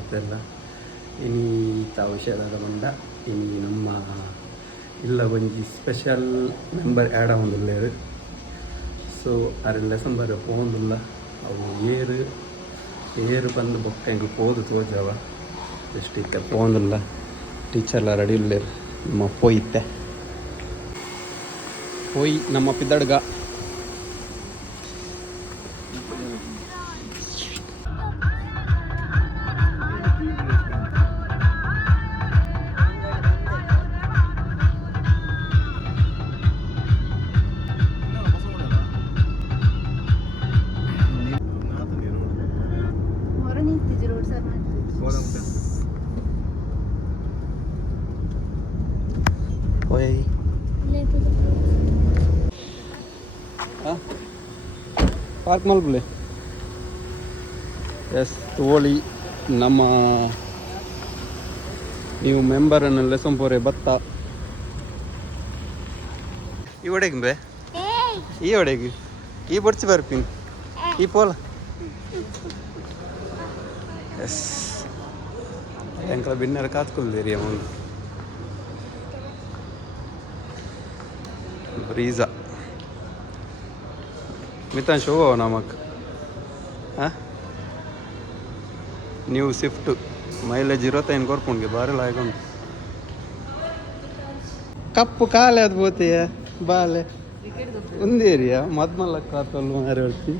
ಮತ್ತೆಲ್ಲ ಇನ್ನೀತ ಔಷಧದ ಬಂಡ ಇನ್ನು ನಮ್ಮ ಇಲ್ಲ ಒಂಜಿ ಸ್ಪೆಷಲ್ ಮೆಂಬರ್ ಆ್ಯಡ್ ಆವೊಂದುಲ್ಲೆರ್. ಸೊ ಅರೆ ಲೆಸನ್ ಬರ ಪೋಂದುಲ್ಲ ಅವು ಏರು ಬಂದು ಬೊಕ್ಕ ಹೆಂಗೆ ಪೋದು ತೋಜವ ಜಸ್ಟ್ ಇತ್ತೆ ಪೋಂದುಲ್ಲ. ಟೀಚರ್ಲ ರೆಡಿ ಇಲ್ಲೇರು. ನಮ್ಮ ಪೋಯಿತ್ತೆ ಪೋಯಿ ನಮ್ಮ ಪಿದಡ್ಗ ಪಾರ್ಕ್ ಮಲ್ಪಲೆ. ಎಸ್ ತೋಳಿ ನಮ್ಮ ನೀವು ಮೆಂಬರನ್ನು ಲೆಸನ್ ಪೋರೆ ಬತ್ತ ಈ ಒಡೆಗೆ ಬೇ ಈ ಒಡೆಗೆ ಈ ಬಡ್ಸಿ ಬರ್ತೀನಿ ಈ ಪೋಲ. ಎಸ್ ಎಂಕಲ ಬಿನ್ನರ ಕಾತ್ಕೊಳ್ದಿರಿ ಅವನು ಬ್ರೀಝಾ ಮಿತಾನ್ ಶೋ ನಮಕ್ ನ್ಯೂ ಸ್ವಿಫ್ಟ್ ಮೈಲೇಜ್ 25 ಕೊರ್ಪುಂಡ್ಗೆ ಬಾರಿ ಲಾಯ್ಕೊಂಡು ಕಪ್ಪು ಕಾಲೇ ಅದು ಬೋತೆಯ ಬಾಲೆ ಒಂದೇರಿಯ ಮದ್ಮಲ್ಲ ಕಾತಲ್ವ ಮಾರಿ ಹೊಡ್ತಿ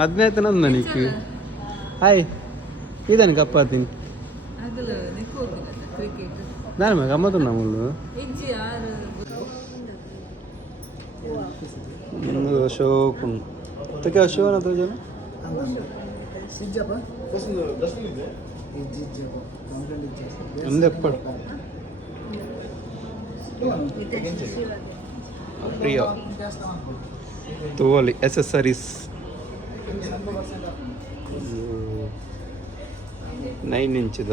ಮದ್ಮೆ ಆಯ್ತು ನಂದು ನನಗೆ ಹಾಯ್ ಇದಾನೆ ಕಪ್ಪಾತೀನಿ ನಾನು ಮ್ಯಾಗ ಗಮ್ಮತ್ತು ನಮ್ಮದು ಶೋಕು ತಕ್ಕೆ ಶೋನ ತೋಜನ ಒಂದೆಪ್ಪಡು ಪ್ರಿಯ ತೋಲಿ ಎಸೆಸರೀಸ್ 9 ಇಂಚಿದ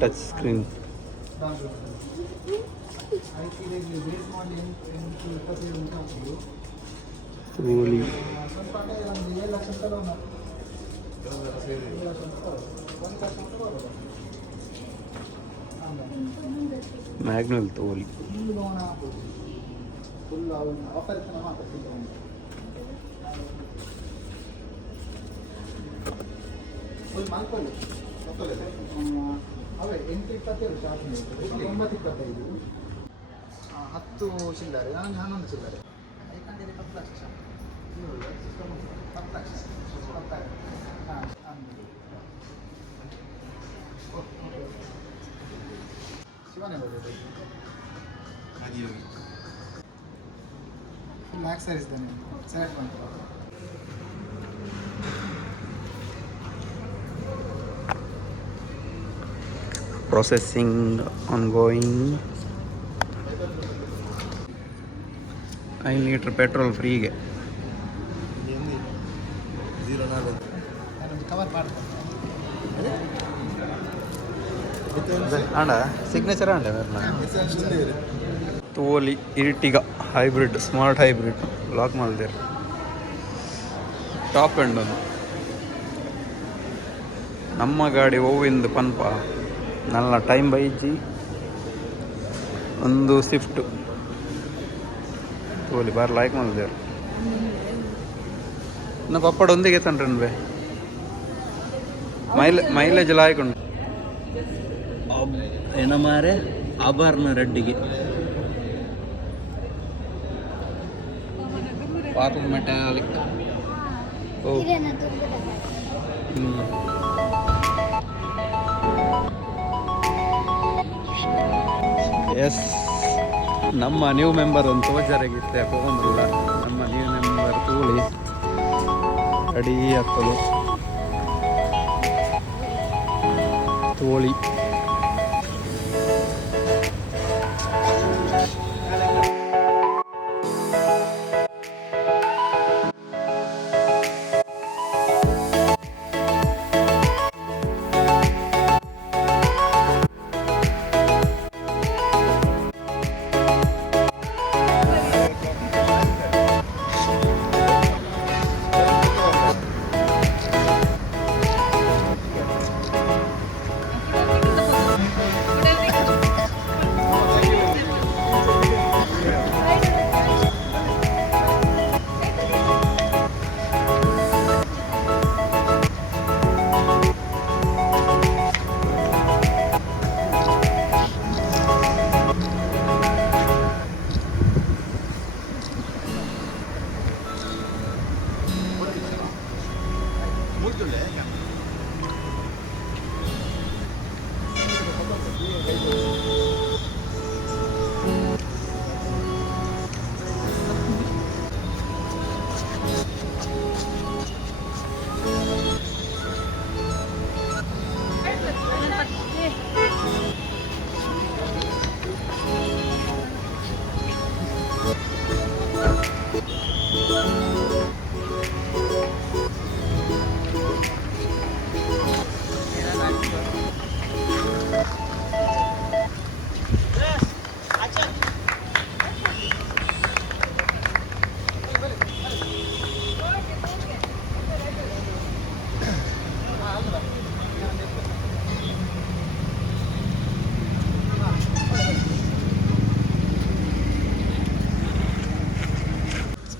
ಟಚ್ ಸ್ಕ್ರೀನ್ ತೋಲಿ ಮ್ಯಾಗ್ನಲ್ ತೋಲಿ ಅವೇ 827 ಶಾರ್ಟ್ 925 10 ಚಿಲ್ಲರೆ ನಾನು 11 ಚಿಲ್ಲರೆ ಏಕೆಂದರೆ 10 ಲಕ್ಷ ಸಿಸ್ಟಮ್ 10 ಲಕ್ಷ 10 ಶಿವನೇ ಬರೋದು ಆದಿಯೋಗಿ ಮ್ಯಾಕ್ಸ್ ಸೈಜ್ ದನೆ ಸೆಲೆಕ್ಟ್ ಮಾಡ್ಕೊ. Processing ongoing. 5 ಲೀಟರ್ ಪೆಟ್ರೋಲ್ ಫ್ರೀಗೆ ಆಂಡ ಸಿಗ್ನೇಚರ್ ಆಂಡ ತೋಲಿ ಇರಿಟಿಗ ಹೈಬ್ರಿಡ್ ಸ್ಮಾರ್ಟ್ ಹೈಬ್ರಿಡ್ ಲಾಕ್ ಮಾಡಿದೆ ಟಾಪ್ ಎಂಡ್ ಒಂದು ನಮ್ಮ ಗಾಡಿ ಓವಿಂದು ಪನ್ಪ ನಲ್ಲ ಟೈಮ್ ಬೈಜಿ ಒಂದು ಸ್ವಿಫ್ಟ್ ತೋಲಿ ಬಾರಿ ಲೈಕ್ ಮಾಡಿದ್ದೇವೆ ಇನ್ನು ಪಪ್ಪಡ ಒಂದಿಗೆ ತಂಡ್ರನ್ ಬೇ ಮೈಲೇಜ್ ಲಾಯ್ಕೊಂಡು ಏನ ಮಾರೆ ಆಭರಣ ರೆಡ್ಡಿಗೆ ಪಾರ್ಕ್ ಮೆಟಾಲಿಕ್ ಓ ಎಸ್ ನಮ್ಮ ನ್ಯೂ ಮೆಂಬರ್ ಒಂದು ತೋಜರಾಗಿತ್ತೆ ಹೋಗಂದಿಲ್ಲ. ನಮ್ಮ ನ್ಯೂ ಮೆಂಬರ್ ತೋಳಿ ರೆಡಿ ಆಗ್ತದೆ ತೋಳಿ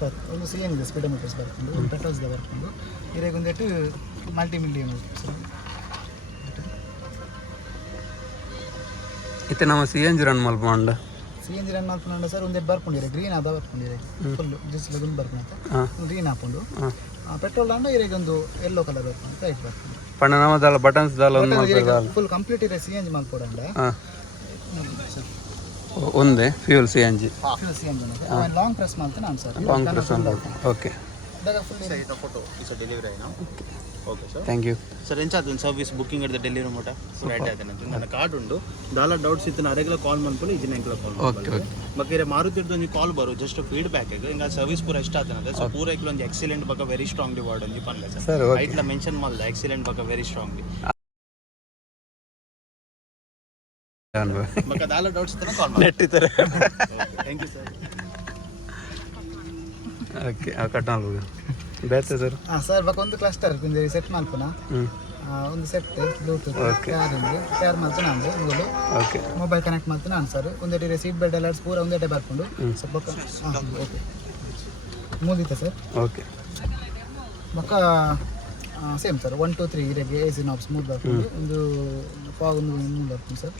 ಬರ್ತು ಒಂದು ಸಿ ಎನ್ ಇದೆ ಸ್ಪೀಡೋಮೀಟರ್ಸ್ ಬರ್ಕೊಂಡು ಒಂದು ಪೆಟ್ರೋಲ್ಸ್ದ ಬರ್ಕೊಂಡು ಇರೆಗೆ ಒಂದಿಟ್ಟು ಮಲ್ಟಿ ಮಿಲಿಯನ್ ಇತ್ತೆ ನಮ್ಮ ಸಿ ಎನ್ ಜಿ ರನ್ ಮಲ್ಪಂಡ ಸಿ ಎನ್ ಜಿ ರನ್ ಮಾಡ್ಕೊಂಡು ಸರ್ ಒಂದೆಟ್ಟು ಬರ್ಕೊಂಡಿರಿ ಗ್ರೀನ್ ಆದ ಬರ್ಕೊಂಡಿರಿ ಫುಲ್ಲು ಡಿಸ್ಲಗೊಂದು ಬರ್ಕೊಂತ ಗ್ರೀನ್ ಹಾಕೊಂಡು ಪೆಟ್ರೋಲ್ ಅಂಡ ಇರೆಗೆ ಒಂದು ಯೆಲ್ಲೋ ಕಲರ್ ಬರ್ಕೊಂಡು ರೈಟ್ ಬರ್ಕೊಂಡು ಪಣ್ಣ ನಮ್ಮದಲ್ಲ ಬಟನ್ಸ್ ಫುಲ್ ಕಂಪ್ಲೀಟ್ ಇರೋ ಸಿ ಎನ್ ಜಿ ಮಾಡ್ಕೊಡಂಡ ಒಂದೇ fuel C N G fuel C N G long press ಮಾಡ್ತೀನಿ ನಾನು sir long press okay photo is a delivery now. Okay sir. Thank you. Sir encha adun service booking at the delivery mota. So right adana ನನ್ನ card ಉಂಡು ದಾಲ doubts ಇತ್ತು ನಾ regular ಕಾಲ್ ಮಾಡ್ಕೊಂಡು ಇದನ್ನ ಎಂಕ್ಲ call okay okay ಮಕ್ಕರೆ ಮಾರುತಿರ್ದು ಒಂದು ಕಾಲ್ ಬರೋ just feedback ಆಗ ಇಂಗ ಸರ್ವಿಸ್ ಪೂರ ಇಷ್ಟ ಆತನದ ಸೊ ಪೂರ ಇಕ್ಲ ಒಂದು ಎಕ್ಸಲೆಂಟ್ ಬಕ ವೆರಿ ಸ್ಟ್ರಾಂಗ್ಲಿ ವರ್ಡ್ ಅಂದಿ ಪನ್ಲೆ ಸರ್ ಐಟ್ಲ ಮೆನ್ಷನ್ ಮಾಡಲ್ಲ ಎಕ್ಸಲೆಂಟ್ ಬಕ ವೆರಿ ಸ್ಟ್ರಾಂಗ್ಲಿ ಮಕ್ಕ ದಾಲ ಡೌಟ್ಸ್ ಇತ್ತು ಕಾಲ್ ಮಾಡಿ ನೆಟ್ ಇತರ ಥ್ಯಾಂಕ್ ಯು ಸರ್ ಓಕೆ ಕಟ್ಟಾಲು ಬೇತೆ ಸರ್ ಸರ್ ಬಕ ಒಂದು ಕ್ಲಸ್ಟರ್ ಕಿಂದ ಸೆಟ್ ಮಾಡ್ಕೊನ ಒಂದು ಸೆಟ್ ಬ್ಲೂಟೂತ್ ಕೇರ್ ಮಾಡ್ತೀನಿ ನಾನು ಮೂಲು ಓಕೆ ಮೊಬೈಲ್ ಕನೆಕ್ಟ್ ಮಾಡ್ತೀನಿ ನಾನು ಸರ್ ಒಂದೇಟೆ ಸೀಟ್ ಬೆಲ್ಟ್ ಅಲರ್ಟ್ಸ್ ಪೂರ ಒಂದೇಟೆ ಬರ್ಕೊಂಡು ಸ್ವಲ್ಪ ಓಕೆ ಮೂದಿತ್ತೆ ಸರ್ ಓಕೆ ಬಕ್ಕ ಸೇಮ್ ಸರ್ 1 2 3 ಇರೆಗೆ ಎ ಸಿ ನಾಬ್ಸ್ ಮೂರು ಬರ್ಕೊಂಡು ಒಂದು ಫಾಗ್ ಒಂದು ಮೂರು ಬರ್ತೀನಿ ಸರ್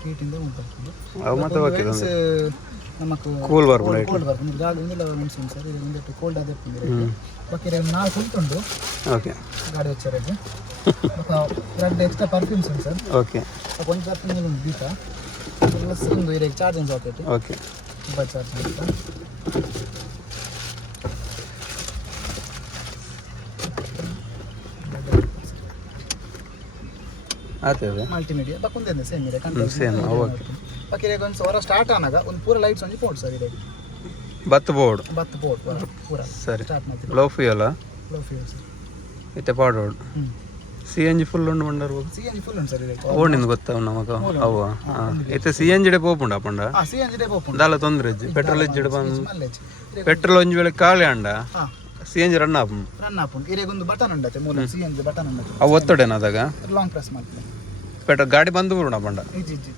ಹೀಟಿಂದ ಮೂರು ಬರ್ಕೊಂಡು ಮತ್ತೆ ಓಕೆ ನಮಕ್ ಕೂಲ್ ಬರ್ಕೊಂಡು ಕೋಲ್ಡ್ ಬರ್ಕೊಂಡು ಗಾಳಿ ಒಂದಿಲ್ಲ ಮೆನ್ಷನ್ ಸರ್ ಇದು ಒಂದೇಟು ಕೋಲ್ಡ್ ಆದ ಬಕ್ಕ ನಾಲ್ಕು ಕುಂಟುಂಡು ಓಕೆ ಗಾಡಿ వచ్చారండి ఒక 2 ఎక్స్ట్రా పర్ఫ్యూమ్స్ ఉంది సార్ ఓకే కొంచెం పర్ఫ్యూమ్ ఉంది బీట ప్లస్ ఉంది ఇది charging socket okay mobile charging ಆತದೆ ಮಲ್ಟಿಮೀಡಿಯಾ ಬಕ್ಕೊಂದೇ ಸೇಮ್ ಇದೆ ಕಂಟ್ರೋಲ್ ಸೇಮ್ ಓಕೆ ಬಾಕಿ ಈಗ ಒಂದು ಹೊರ ಸ್ಟಾರ್ಟ್ ಆನಾಗ ಒಂದು ಪೂರ ಲೈಟ್ಸ್ ಒಂಜಿ ಪೋಡ್ ಸರ್ ಇದೆ ಬತ್ ಬೋರ್ಡ್ ಪೂರ ಸರಿ ಸ್ಟಾರ್ಟ್ ಮಾಡ್ತೀವಿ low fuel low fuel sir ಇತ್ತೆ ಪಾಡೋಡ್ ಸಿ ಎನ್ ಜಿ ಫುಲ್ ಉಂಡು ಬಂಡರ್ಬೋದು ಸಿ ಎನ್ ಜಿ ಫುಲ್ ಉಂಟು ಸರ್ ಇದೆ ಓಣಿಂದ ಗೊತ್ತಾವ ನಮಗ ಅವ ಇತ್ತೆ ಸಿ ಎನ್ ಜಿಡೆ ಪೋಪುಂಡ ಅಪ್ಪಂಡ ಸಿ ಎನ್ ಜಿ ಡೇ ಪೋಪುಂಡು ದಾಲ ತೊಂದ್ರೆ ಇಜ್ಜಿ ಪೆಟ್ರೋಲ್ ಇಜ್ಜಿಡೆ ಬಂದು ಪೆಟ್ರೋಲ್ ಒಂಜಿ ವೇಳೆ ಖಾಲಿ ಅಂಡ ಸಿ ಎನ್ ಜಿ ರನ್ ಆಪುಂಡು ರನ್ ಆಪುಂಡು ಇರೆಗೆ ಒಂದು ಬಟನ್ ಉಂಡತೆ ಮೂಲ ಸಿ ಎನ್ ಜಿ ಬಟನ್ ಉಂಡತೆ ಅವು ಒತ್ತಡೇನ ಅದಾಗ ಲಾಂಗ್ ಪ್ರೆಸ್ ಮಾಡ್ತೀನಿ ಪೆಟ್ರೋಲ್ ಗಾಡಿ ಬಂದು ಬಿಡೋಣ ಅಪ್ಪಂಡ ಇಜ್ಜಿ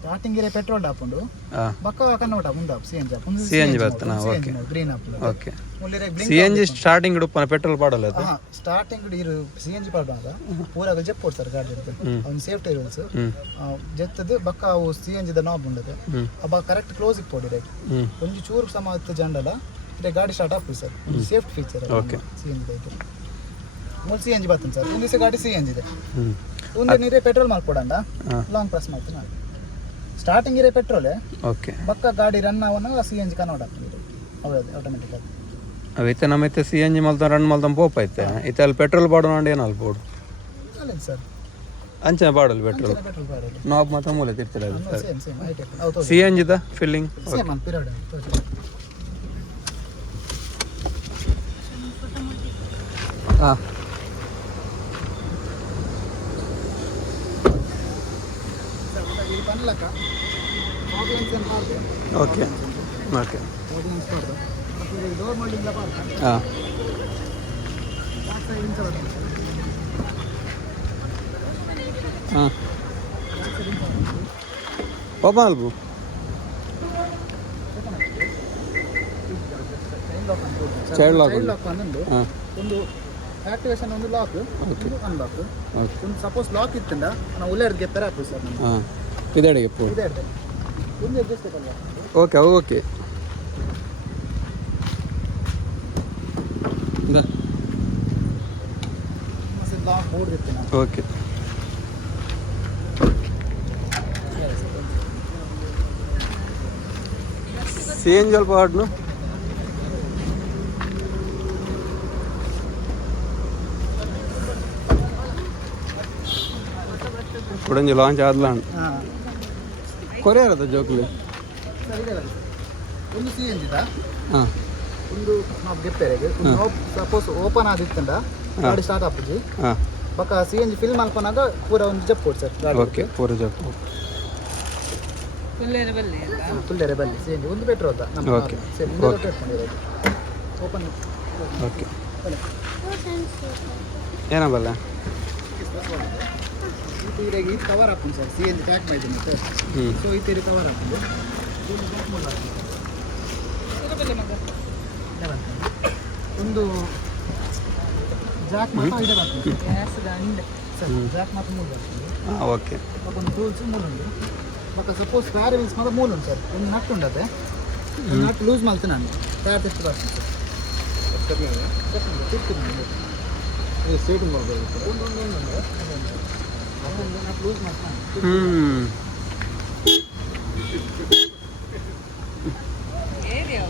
ಸ್ಟಾರ್ಟಿಂಗ್ ಇರೆ ಪೆಟ್ರೋಲ್ ಹಾಕೊಂಡು ಬಕ್ಕ ಕನ್ನೋಟ ಮುಂದ ಸಿ ಎನ್ ಜಿ ಬರ್ತನ ಓಕೆ ಗ್ರೀನ್ ಹಾಕೊಂಡು okay C N G starting ಉಪ್ಪನ ಪೆಟ್ರೋಲ್ ಪಾಡಲ್ಲ ಅದು ಸ್ಟಾರ್ಟಿಂಗ್ ಇರು ಸಿ ಎನ್ ಜಿ ಪಾಡುವಾಗ ಪೂರಾಗ ಜಪ್ ಕೊಡ್ತಾರೆ ಗಾಡಿ ಇರುತ್ತೆ ಅವ್ನು ಸೇಫ್ಟಿ ರೂಲ್ಸ್ ಜೆತ್ತದು ಬಕ್ಕ ಅವು ಸಿ ಎನ್ ಜಿದ ನಾಬ್ ಉಂಡದೆ ಅಬ್ಬ ಕರೆಕ್ಟ್ ಕ್ಲೋಸ್ ಇಪ್ಪೋಡಿರೆ ಒಂಜಿ ಚೂರು ಸಮ ಜಂಡಲ ಇರೆ ಗಾಡಿ ಸ್ಟಾರ್ಟ್ ಆಗ್ತದೆ sir safety feature okay C N G ಐತೆ ಮೂರು ಸಿ ಎನ್ ಜಿ ಬರ್ತದೆ ಸರ್ ಒಂದು ದಿವಸ ಗಾಡಿ ಸಿ ಎನ್ ಜಿ ಇದೆ ಒಂದು ನೀರೇ ಪೆಟ್ರೋಲ್ ಮಾಡ್ಕೊಡಂಡ ಲಾಂಗ್ ಪ್ರೆಸ್ ಮಾಡ್ತೀನಿ ನಾನು ಸ್ಟಾರ್ಟಿಂಗ್ ಇರೋ ಪೆಟ್ರೋಲೆ ಓಕೆ ಬಕ್ಕ ಗಾಡಿ ರನ್ ಅವನ ಸಿ ಎನ್ ಜಿ ಕನ್ವರ್ಟ್ ಆಗ್ತದೆ ಹೌದು ಆಟೋಮೆಟಿಕ್ ಆಗಿ ಅವೈತೆ ನಮ್ಮೈತೆ ಸಿ ಎನ್ ಜಿ ಮಲ್ತ ರನ್ ಮಲ್ತಂ ಪೋಪ್ ಐತೆ ಐತೆ ಅಲ್ಲಿ ಪೆಟ್ರೋಲ್ ಬಾಡು ನೋಡಿ ಏನಲ್ಲ ಬೋಡು ಅಲ್ಲ ಸರ್ ಅಂಚೆ ಬಾಡಲ್ ಪೆಟ್ರೋಲ್ ಪೆಟ್ರೋಲ್ ಗಾಡಿ ನಾಬ್ ಮಾತ್ರ ಮೂಲೆ ತಿರ್ತಿಲ್ಲ ಅದು ಸರ್ ಸೇಮ್ ಸೇಮ್ ಐಟೆಕ್ ಹೌದು ಸಿ ಎನ್ ಜಿದ ಫಿಲ್ಲಿಂಗ್ ಸೇಮ್ ಅಂತ ಪಿರಿಯಡ್ ಹಾಂ ಪನ್ಲಕ ಆಡಿಯನ್ಸ್ ಏನು ಮಾಡ್ತೀವಿ ಓಕೆ ಓಕೆ ಆಡಿಯನ್ಸ್ ಮಾಡ್ದು ಮತ್ತೆ ಡೋರ್ ಮಾಡಿಲ್ಲ ಪಾರ್ಕ ಹಾಂ ಹಾಂ ಓಪನ್ ಅಲ್ಬು ಚೈಲ್ಡ್ ಲಾಕ್ ಅನ್ನೊಂದು ಹಾಂ ಒಂದು ಆಕ್ಟಿವೇಶನ್ ಒಂದು ಲಾಕ್ ಒಂದು ಅನ್ಲಾಕ್ ಓಕೆ ಒಂದು ಸಪೋಸ್ ಲಾಕ್ ಇತ್ತಂಡ ನಾವು ಉಳ್ಳಾರ್ದು ಗೆತ್ತಾರೆ ಹಾಕ್ತೀವಿ ಸರ್ ನಮ್ಮ ಹಾಂ ಇದೆಡೆಗೆ ಪೋ ಇದೆ ಇರ್ತದೆ ಒಂದು ಅಡ್ಜಸ್ಟ್ ಆಗಲ್ಲ ಓಕೆ ಓಕೆ ಮತ್ತೆ ಲಾಕ್ ಬೋರ್ಡ್ ಇರ್ತೀನಿ ನಾನು ಓಕೆ ಸಿ ಎನ್ ಜಿ ಅಲ್ಪ ಹಾಡ್ನು ಉಡಂಜಿ ಲಾಂಚ್ ಆದ್ಲಾಂಡ್ ಹಾಂ ಕೊರಿಯರದ ಜೋಕ್ಲಿ ಸರ್ ಇದೆ ಒಂದು ಸಿ ಎನ್ ಜಿದ ಹಾಂ ಒಂದು ನಾವು ಗೆಪ್ಪೆರೆಗೆ ಸಪೋಸ್ ಓಪನ್ ಆದಿತ್ತಂಡ ಗಾಡಿ ಸ್ಟಾರ್ಟ್ ಆಪುಜಿ ಹಾಂ ಬಕ್ಕ ಸಿ ಎನ್ ಜಿ ಫಿಲ್ ಮಾಡ್ಕೊನಾಗ ಪೂರ ಒಂದು ಜಪ್ ಕೊಡಿ ಸರ್ ಗಾಡಿ ಓಕೆ ಪೂರ ಜೋಕ್ ಫುಲ್ ಬಲ್ಲಿ ಸಿ ಎನ್ ಜಿ ಒಂದು ಪೆಟ್ರೋಲ್ ಅದ ನಮ್ಮ ಓಕೆ. ಸರಿ ಓಕೆ. ಇಟ್ಕೊಂಡಿರೋದು ಓಪನ್ ಓಕೆ ಏನಬಲ್ಲ ಈ ಕವರ್ ಹಾಕ್ತೀನಿ sir C N G pack ಮಾಡಿದ್ದೀನಿ ಸರ್ ಹ್ಞೂ ಸೊ ಈ ತೀರಿ ಕವರ್ ಹಾಕ್ತೀನಿ ಒಂದು ಜಾಕ್ ಮಾತ್ರ ಇದೆ ಬರ್ತದೆ ಸರಿ ಜಾಕ್ ಮಾತ್ರ 3 ಬರ್ತದೆ ಓಕೆ ಒಂದು ಟೂಲ್ಸ್ 3 ಉಂಟು ಮತ್ತು ಸಪೋಸ್ ಬೇರೆ ವೀಲ್ಸ್ ಮಾತ್ರ 3 ಉಂಟು ಸರ್ ಒಂದು ನಟ್ ಉಂಡತೆ ನಟ್ ಲೂಸ್ ಮಾಡ್ತೇನೆ ನಾನು ಟೈರ್ ತೆಷ್ಟು ಬರ್ತದೆ ಸ್ಟ್ರೇಟಿಂಗ್ ಮಾಡ್ಬೋದು ಒಂದು ನಟ್ ಲೂಸ್ ಮಾಡ್ತಾನೆ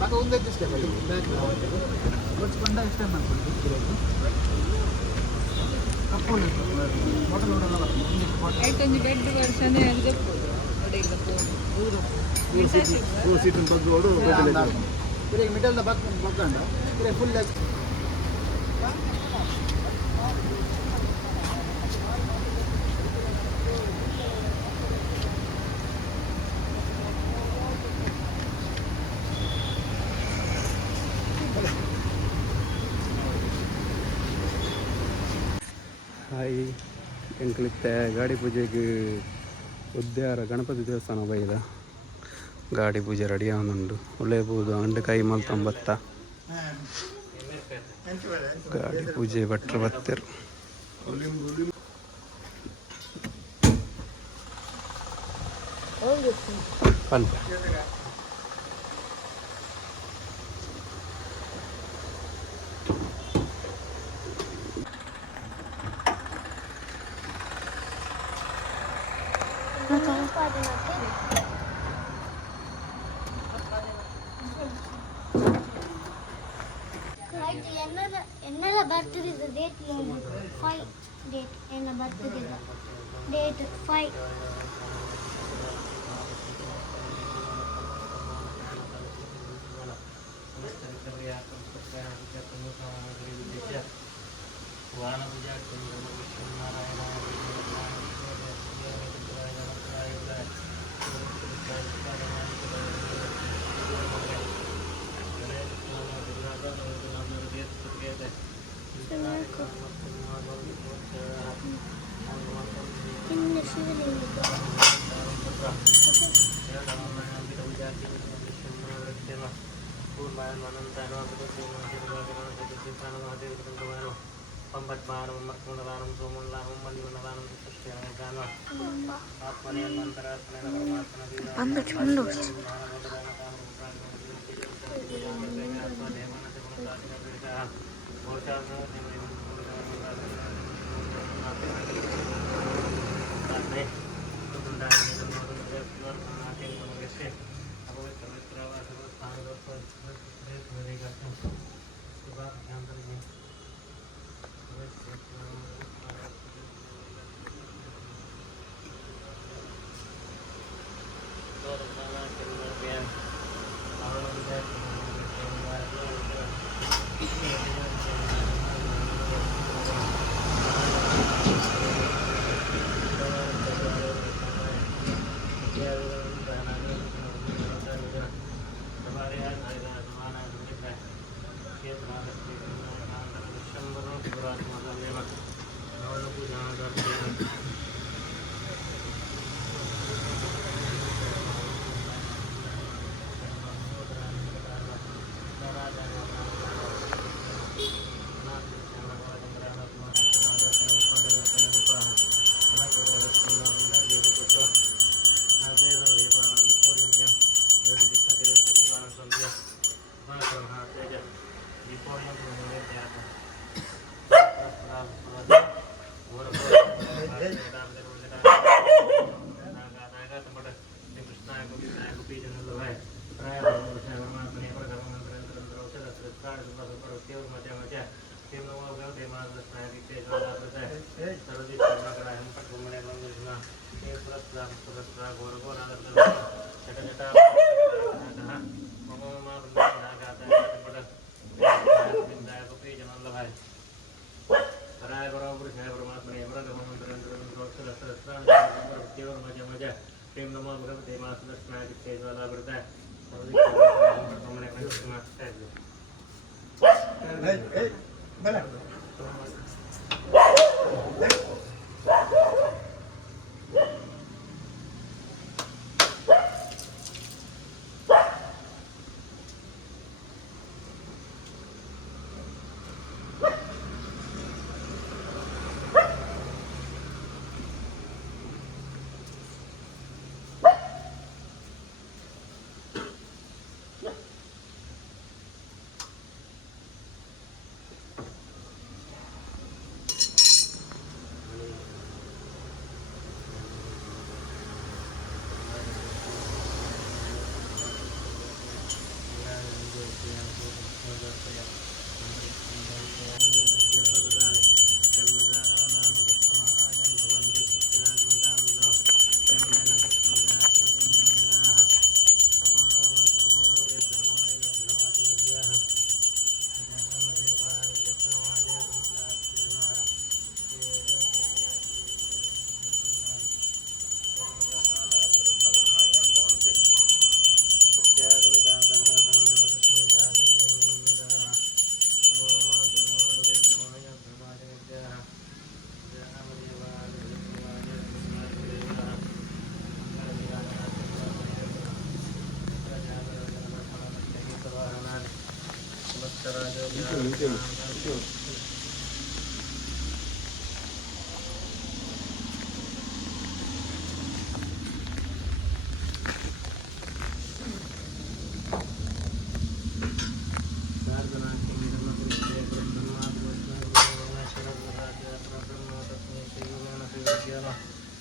ಮತ್ತೆ ಒಂದು ಅಡ್ಜಸ್ಟೇಬಲ್ ಬ್ಯಾಕ್ ಬಂಡ ಎಕ್ಸ್ಟೆಂಡ್ ಮಾಡ್ಕೊಂಡು ಕಪ್ಪೋಲ್ ಬಾಟಲ್ ಓಡಲ್ಲ ಐಟೊಂದು ಬೆಡ್ ವರ್ಷನೇ ಜಪ್ಪೋದು ಅಡಿಲ್ಲ ಸೀಟಿನ ಬಗ್ಗೆ ಓಡು ಈಗ ಮಿಡಲ್ದ ಬಗ್ಗಂಡು ಫುಲ್ ಹಾಯ್ ಎಂಕ್ಲಿತ್ತೆ ಗಾಡಿ ಪೂಜೆಗೆ ಉದ್ಯಾರ ಗಣಪತಿ ದೇವಸ್ಥಾನ ಬೈದ ಗಾಡಿ ಪೂಜೆ ರೆಡಿ ಆಗುಂಡು ಒಳ್ಳೆಬೋದು ಅಂಡು ಕೈ ಮಲ್ತೊಂಬತ್ತ ಗಾಡಿ ಪೂಜೆ ಭಟ್ರು ಬತ್ತಿರು ಫನ್ என்னெல்லாம் பர்த்டே டேட் 5 டேட் என்ன பர்த்டே டேட் 5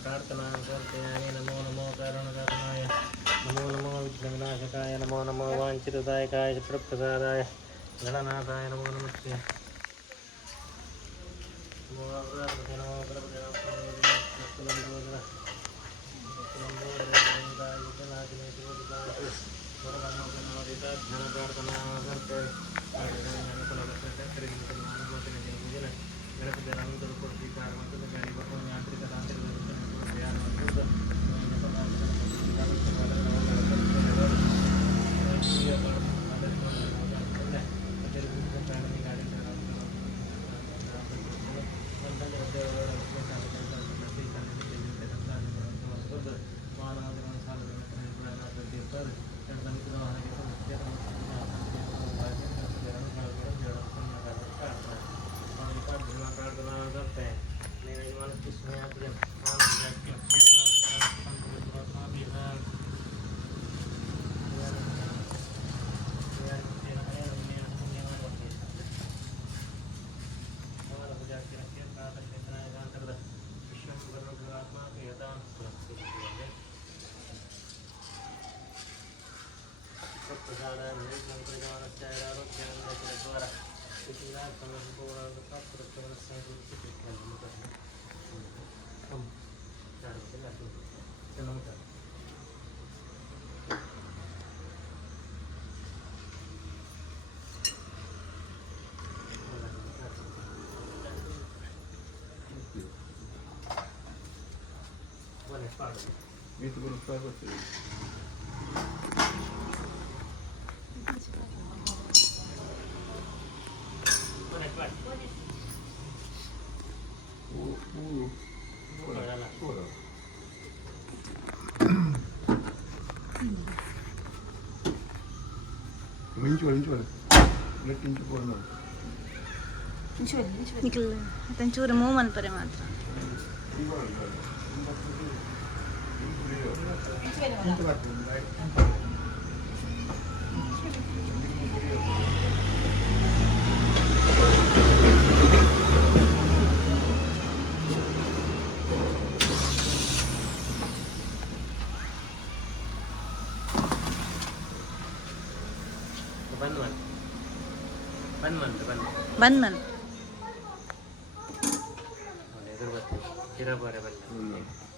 प्रार्थना समर्पयामि नमो नमो कारणकारणाय नमो नमो विघ्नविनाशकाय नमो नमो वाञ्छितदायकाय चित्रप्रसादाय गणनाथाय नमो नमस्ते नमो गणपते नमो गणपते ಚೂರು ಮೂವ್ ಮಲ್ಪರೆ ಮಾತ್ರ ಬಂದ್ ಮನ್ ಎದುರು ಬರ್ತೀವಿ ಶಿರಾ ಬಾರೆ ಬಲ್ಲ